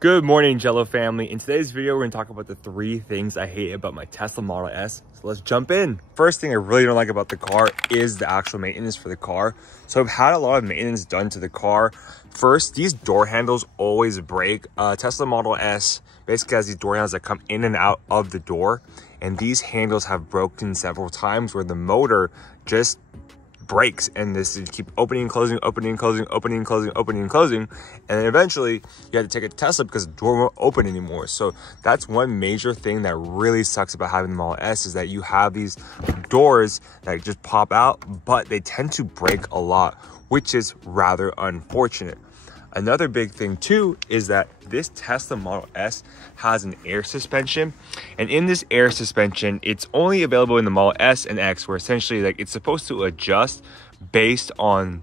Good morning, Angelo family. In today's video, we're gonna talk about the 3 things I hate about my Tesla Model S. So let's jump in. First thing I really don't like about the car is the actual maintenance for the car. So I've had a lot of maintenance done to the car. First, these door handles always break. Tesla Model S basically has these door handles that come in and out of the door. And these handles have broken several times where the motor just breaks, and this is keep opening and closing, opening and closing, opening and closing, opening and closing, and then eventually you have to take it to Tesla because the door won't open anymore. So that's one major thing that really sucks about having the Model S, is that you have these doors that just pop out, but they tend to break a lot, which is rather unfortunate. Another big thing too is that this Tesla Model S has an air suspension, and in this air suspension, it's only available in the Model S and X, where essentially like it's supposed to adjust based on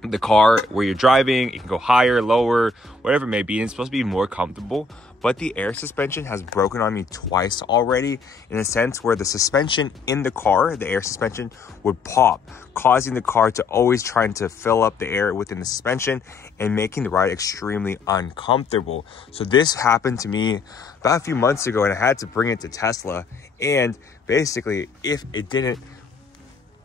the car where you're driving. It can go higher, lower, whatever it may be, and it's supposed to be more comfortable. But the air suspension has broken on me twice already, in a sense where the suspension in the car, the air suspension, would pop, causing the car to always trying to fill up the air within the suspension and making the ride extremely uncomfortable. So this happened to me about a few months ago, and I had to bring it to Tesla. And basically, if it didn't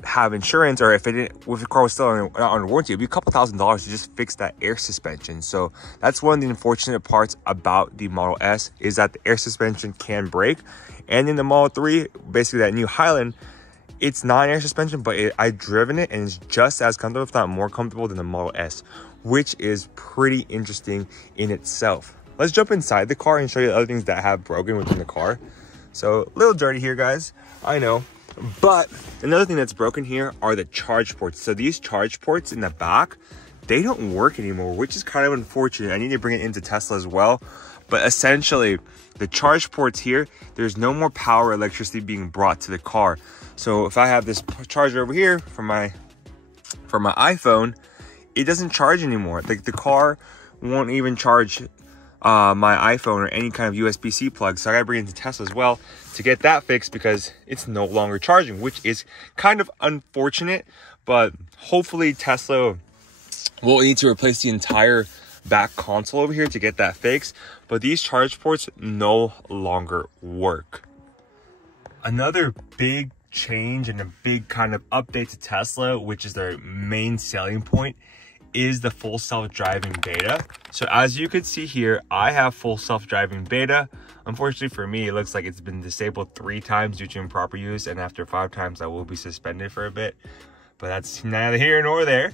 have insurance, or if the car was still not on warranty, it'd be a couple $1,000s to just fix that air suspension. So that's one of the unfortunate parts about the Model S, is that the air suspension can break. And in the Model 3, basically that new Highland, it's not an air suspension, but I've driven it and it's just as comfortable, if not more comfortable, than the Model S, which is pretty interesting in itself. Let's jump inside the car and show you the other things that have broken within the car. So a little dirty here, guys, I know. But another thing that's broken here are the charge ports. So these charge ports in the back, they don't work anymore, which is kind of unfortunate. I need to bring it into Tesla as well. But essentially, the charge ports here, there's no more power electricity being brought to the car. So if I have this charger over here for my iPhone, it doesn't charge anymore. Like the car won't even charge my iPhone or any kind of USB-C plug. So I gotta bring it into Tesla as well to get that fixed, because it's no longer charging, which is kind of unfortunate. But hopefully Tesla will need to replace the entire back console over here to get that fixed. But these charge ports no longer work. Another big change and a big kind of update to Tesla, which is their main selling point, is the full self-driving beta. So as you could see here, I have full self-driving beta. Unfortunately for me, it looks like it's been disabled 3 times due to improper use, and after 5 times I will be suspended for a bit, but that's neither here nor there.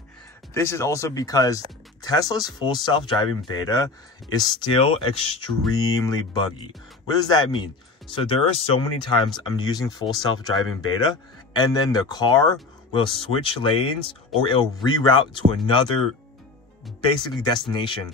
This is also because Tesla's full self-driving beta is still extremely buggy. What does that mean? So there are so many times I'm using full self-driving beta, and then the car will switch lanes, or it'll reroute to another basically destination.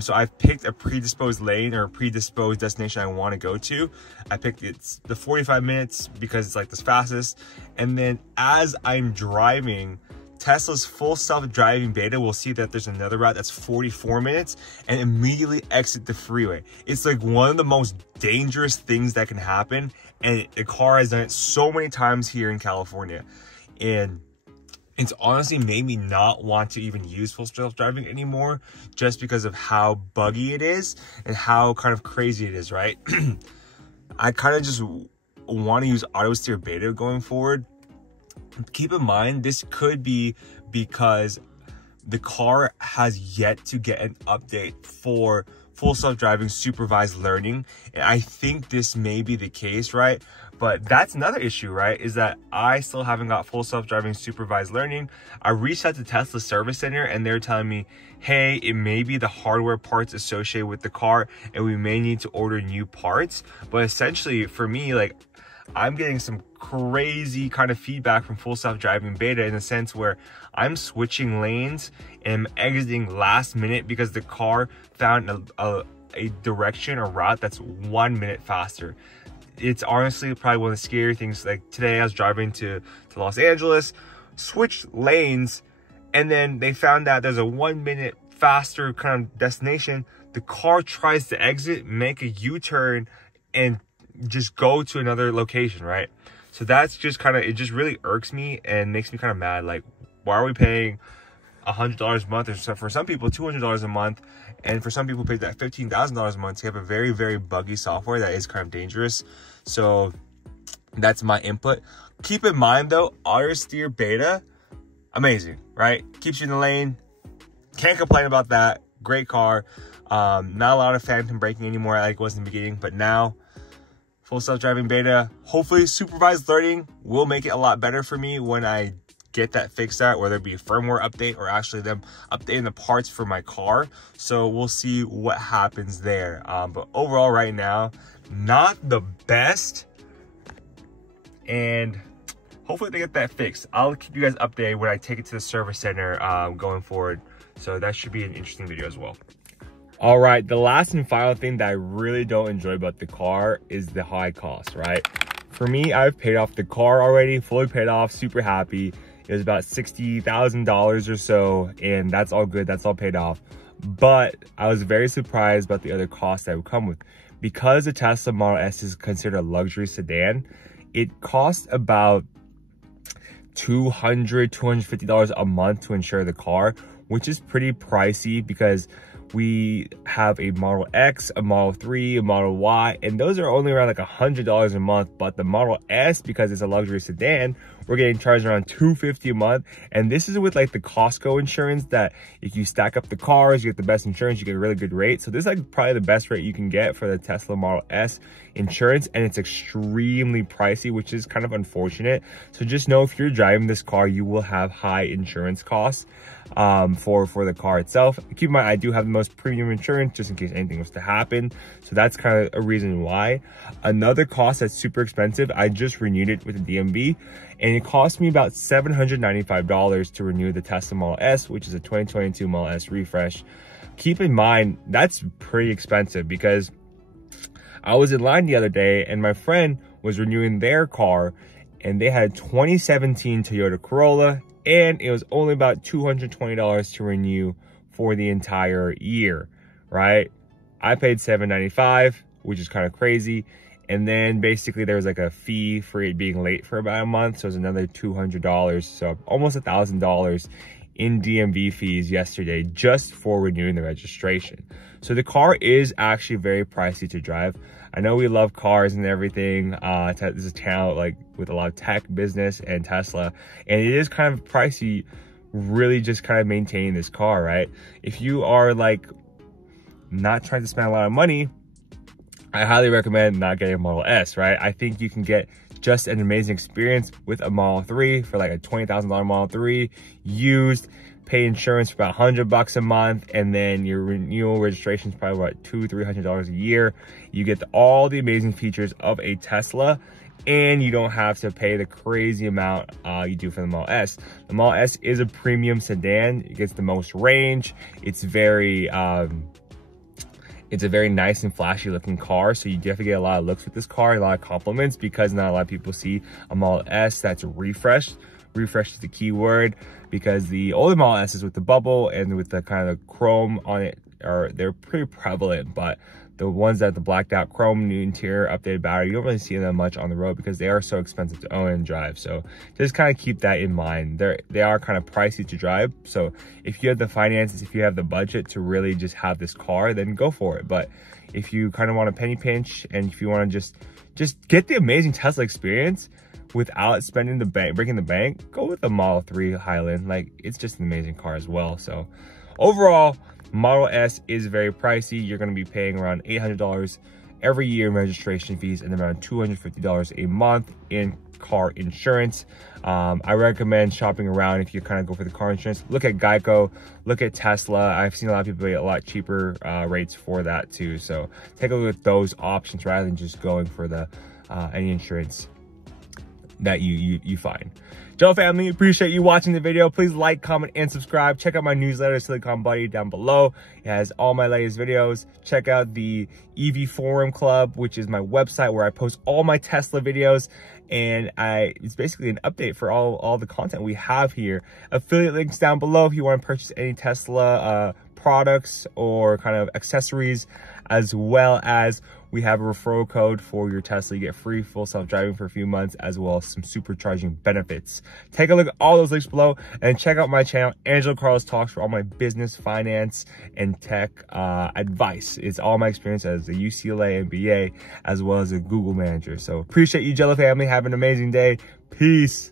So I've picked a predisposed lane or a predisposed destination I want to go to. I picked it's the 45 minutes because it's like the fastest. And then as I'm driving, Tesla's full self-driving beta will see that there's another route that's 44 minutes and immediately exit the freeway. It's like one of the most dangerous things that can happen. And the car has done it so many times here in California. And it's honestly made me not want to even use full self-driving anymore, just because of how buggy it is and how kind of crazy it is, right? I kind of just want to use auto steer beta going forward. Keep in mind, this could be because the car has yet to get an update for full self-driving supervised learning, and I think this may be the case, right? But that's another issue, right? Is that I still haven't got full self-driving supervised learning. I reached out to Tesla service center, and they're telling me, hey, it may be the hardware parts associated with the car, and we may need to order new parts. But essentially for me, like, I'm getting some crazy kind of feedback from full self-driving beta, in a sense where I'm switching lanes and I'm exiting last minute because the car found a direction or route that's 1 minute faster. It's honestly probably one of the scary things. Like today I was driving to Los Angeles, switched lanes, and then they found out there's a 1 minute faster kind of destination. The car tries to exit, make a U-turn, and just go to another location, right? So that's just kind of, it just really irks me and makes me kind of mad. Like, why are we paying $100 a month, or for some people $200 a month, and for some people pay that $15,000 a month to have a very, very buggy software that is kind of dangerous. So that's my input. Keep in mind though, auto steer beta, amazing, right? Keeps you in the lane. Can't complain about that. Great car. Not a lot of phantom braking anymore like it was in the beginning, but now full self-driving beta. Hopefully supervised learning will make it a lot better for me when I get that fixed out, whether it be a firmware update or actually them updating the parts for my car. So we'll see what happens there. But overall right now, not the best. And hopefully they get that fixed. I'll keep you guys updated when I take it to the service center going forward. So that should be an interesting video as well. All right, the last and final thing that I really don't enjoy about the car is the high cost, right? For me, I've paid off the car already, fully paid off, super happy. It was about $60,000 or so, and that's all good, that's all paid off. But I was very surprised about the other costs that would come with. Because the Tesla Model S is considered a luxury sedan, it costs about $200, $250 a month to insure the car, which is pretty pricey because we have a Model X, a Model 3, a Model Y, and those are only around like $100 a month. But the Model S, because it's a luxury sedan, we're getting charged around $250 a month. And this is with like the Costco insurance that if you stack up the cars, you get the best insurance, you get a really good rate. So this is like probably the best rate you can get for the Tesla Model S insurance, and it's extremely pricey, which is kind of unfortunate. So just know if you're driving this car, you will have high insurance costs for the car itself. Keep in mind, I do have the most premium insurance just in case anything was to happen. So that's kind of a reason why. Another cost that's super expensive, I just renewed it with the DMV, and it cost me about $795 to renew the Tesla Model S, which is a 2022 Model S refresh. Keep in mind, that's pretty expensive because I was in line the other day and my friend was renewing their car and they had a 2017 Toyota Corolla, and it was only about $220 to renew for the entire year, right? I paid $795, which is kind of crazy. And then basically there was like a fee for it being late for about a month. So it was another $200. So almost $1,000 in DMV fees yesterday just for renewing the registration. So the car is actually very pricey to drive. I know we love cars and everything. This is a town like with a lot of tech business and Tesla, and it is kind of pricey really just kind of maintaining this car, right? If you are like not trying to spend a lot of money, I highly recommend not getting a Model S, right? I think you can get just an amazing experience with a Model 3 for like a $20,000 Model 3 used, pay insurance for about $100 a month, and then your renewal registration is probably about $200-300 a year. You get all the amazing features of a Tesla, and you don't have to pay the crazy amount you do for the Model S. The Model S is a premium sedan. It gets the most range. It's a very nice and flashy looking car, so you definitely get a lot of looks with this car, a lot of compliments, because not a lot of people see a Model S that's refreshed. Refresh is the key word, because the older Model S is with the bubble and with the kind of chrome on it, they're pretty prevalent, but the ones that the blacked out chrome, new interior, updated battery, you don't really see them much on the road because they are so expensive to own and drive. So just kind of keep that in mind. They are kind of pricey to drive. So if you have the finances, if you have the budget to really just have this car, then go for it. But if you kind of want a penny pinch and if you want to just get the amazing Tesla experience without spending the bank, breaking the bank, go with the Model 3 Highland. Like, it's just an amazing car as well. So overall, Model S is very pricey. You're going to be paying around $800 every year in registration fees and around $250 a month in car insurance. I recommend shopping around if you kind of go for the car insurance. Look at Geico, look at Tesla. I've seen a lot of people pay a lot cheaper rates for that too. So take a look at those options rather than just going for the any insurance that you find. Joe family, appreciate you watching the video. Please like, comment, and subscribe. Check out my newsletter, Silicon Buddy, down below. It has all my latest videos. Check out the EV Forum Club, which is my website where I post all my Tesla videos. And it's basically an update for all the content we have here. Affiliate links down below if you want to purchase any Tesla products or kind of accessories, as well as we have a referral code for your Tesla. You get free full self-driving for a few months, as well as some supercharging benefits. Take a look at all those links below and check out my channel, Angelo Carlos Talks, for all my business, finance, and tech advice. It's all my experience as a UCLA MBA, as well as a Google manager. So appreciate you, Jello family. Have an amazing day. Peace.